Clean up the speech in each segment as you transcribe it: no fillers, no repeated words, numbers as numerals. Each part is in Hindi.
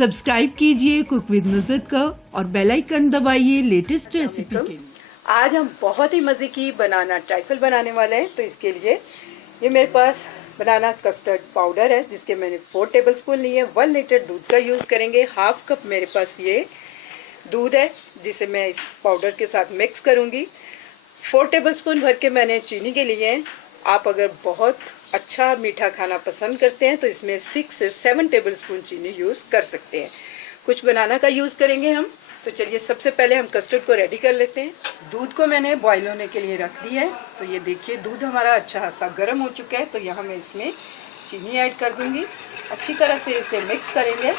सब्सक्राइब कीजिए कुक विद नुसरत को और बेल आइकन दबाइए लेटेस्ट रेसिपी के लिए। आज हम बहुत ही मज़े की बनाना ट्राइफल बनाने वाले हैं। तो इसके लिए ये मेरे पास बनाना कस्टर्ड पाउडर है, जिसके मैंने 4 टेबलस्पून लिए। 1 लीटर दूध का यूज़ करेंगे। हाफ कप मेरे पास ये दूध है, जिसे मैं इस पाउडर के साथ मिक्स करूँगी। 4 टेबलस्पून भर के मैंने चीनी के लिए हैं। आप अगर बहुत अच्छा मीठा खाना पसंद करते हैं तो इसमें 6 से 7 टेबलस्पून चीनी यूज़ कर सकते हैं। कुछ बनाना का यूज़ करेंगे हम। तो चलिए सबसे पहले हम कस्टर्ड को रेडी कर लेते हैं। दूध को मैंने बॉईल होने के लिए रख दिया है। तो ये देखिए दूध हमारा अच्छा खासा गर्म हो चुका है। तो यहाँ मैं इसमें चीनी ऐड कर दूँगी। अच्छी तरह से इसे मिक्स करेंगे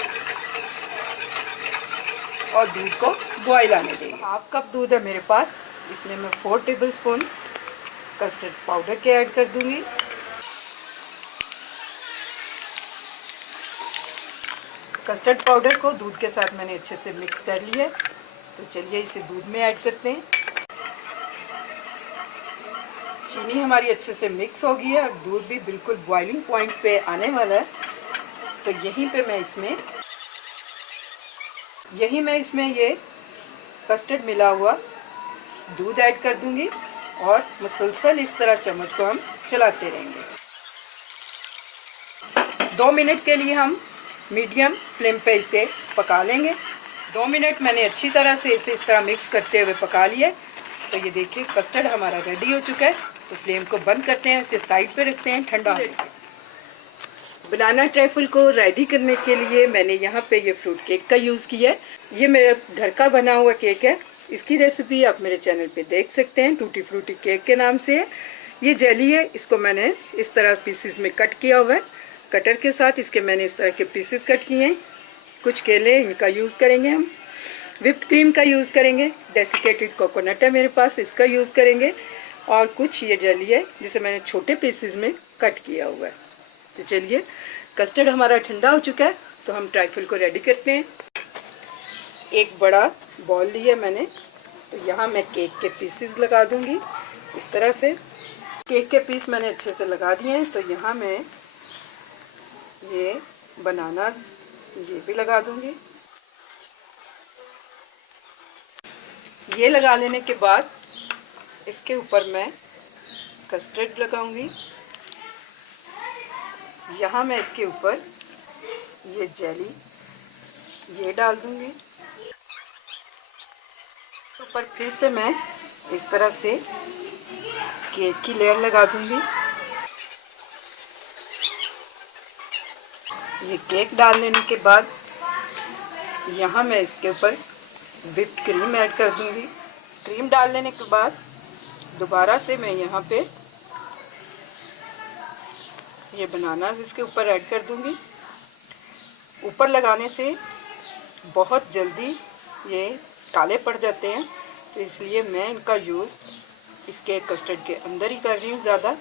और दूध को बॉईल आने देंगे। हाफ कप दूध है मेरे पास, इसमें मैं 4 टेबलस्पून कस्टर्ड पाउडर के ऐड कर दूँगी। कस्टर्ड पाउडर को दूध के साथ मैंने अच्छे से मिक्स कर लिया है। तो चलिए इसे दूध में ऐड करते हैं। चीनी हमारी अच्छे से मिक्स हो गई है और दूध भी बिल्कुल बॉइलिंग पॉइंट पे आने वाला है। तो यहीं मैं इसमें ये कस्टर्ड मिला हुआ दूध ऐड कर दूंगी और मुसलसल इस तरह चम्मच को हम चलाते रहेंगे। 2 मिनट के लिए हम मीडियम फ्लेम पे इसे पका लेंगे। 2 मिनट मैंने अच्छी तरह से इसे इस तरह मिक्स करते हुए पका लिया। तो ये देखिए कस्टर्ड हमारा रेडी हो चुका है। तो फ्लेम को बंद करते हैं, इसे साइड पे रखते हैं ठंडा होने। बनाना ट्राइफल को रेडी करने के लिए मैंने यहाँ पे ये फ्रूट केक का यूज़ किया है। ये मेरा घर का बना हुआ केक है। इसकी रेसिपी आप मेरे चैनल पे देख सकते हैं, टूटी फ्रूटी केक के नाम से है। ये जेली है, इसको मैंने इस तरह पीसेस में कट किया हुआ है। कटर के साथ इसके मैंने इस तरह के पीसेस कट किए हैं। कुछ केले इनका यूज़ करेंगे हम। व्हिप्ड क्रीम का यूज़ करेंगे। डेसिकेटेड कोकोनट है मेरे पास, इसका यूज़ करेंगे। और कुछ ये जेली है जिसे मैंने छोटे पीसेस में कट किया हुआ है। तो चलिए कस्टर्ड हमारा ठंडा हो चुका है। तो हम ट्राइफल को रेडी करते हैं। एक बड़ा बॉल लिया मैंने। तो यहाँ मैं केक के पीसेस लगा दूँगी इस तरह से। केक के पीस मैंने अच्छे से लगा दिए हैं। तो यहाँ मैं ये बनाना ये भी लगा दूंगी। ये लगा लेने के बाद इसके ऊपर मैं कस्टर्ड लगाऊंगी। यहाँ मैं इसके ऊपर ये जेली ये डाल दूंगी। ऊपर फिर से मैं इस तरह से केक की लेयर लगा दूंगी। ये केक डाल लेने के बाद यहाँ मैं इसके ऊपर व्हिप्ड क्रीम ऐड कर दूंगी। क्रीम डाल लेने के बाद दोबारा से मैं यहाँ पे ये बनाना इसके ऊपर ऐड कर दूंगी। ऊपर लगाने से बहुत जल्दी ये काले पड़ जाते हैं, तो इसलिए मैं इनका यूज़ इसके कस्टर्ड के अंदर ही कर रही हूँ ज़्यादा।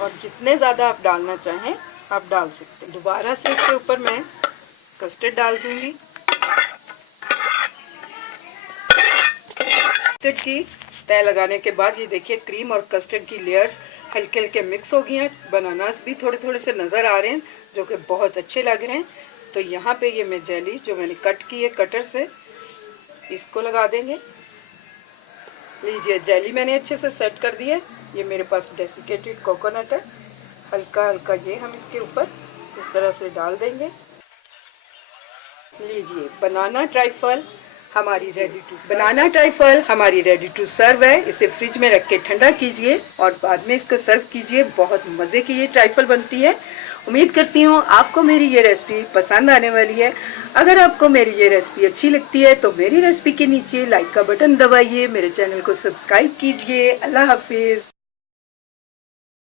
और जितने ज़्यादा आप डालना चाहें आप डाल सकते हैं। दोबारा से इसके ऊपर मैं कस्टर्ड डाल दूंगी। कस्टर्ड की तय लगाने के बाद ये देखिए क्रीम और कस्टर्ड की लेयर्स हल्के हल्के मिक्स हो गई हैं। बनानास भी थोड़े थोड़े से नज़र आ रहे हैं जो कि बहुत अच्छे लग रहे हैं। तो यहाँ पे ये मैं जेली जो मैंने कट की है कटर से, इसको लगा देंगे। लीजिए जेली मैंने अच्छे से सेट कर दी है। ये मेरे पास डेसिकेटेड कोकोनट है। हल्का हल्का ये हम इसके ऊपर इस तरह से डाल देंगे। लीजिए बनाना ट्राइफल हमारी रेडी टू सर्व है। इसे फ्रिज में रख के ठंडा कीजिए और बाद में इसको सर्व कीजिए। बहुत मज़े की ये ट्राइफल बनती है। उम्मीद करती हूँ आपको मेरी ये रेसिपी पसंद आने वाली है। अगर आपको मेरी ये रेसिपी अच्छी लगती है तो मेरी रेसिपी के नीचे लाइक का बटन दबाइए, मेरे चैनल को सब्सक्राइब कीजिए। अल्लाह हाफिज़।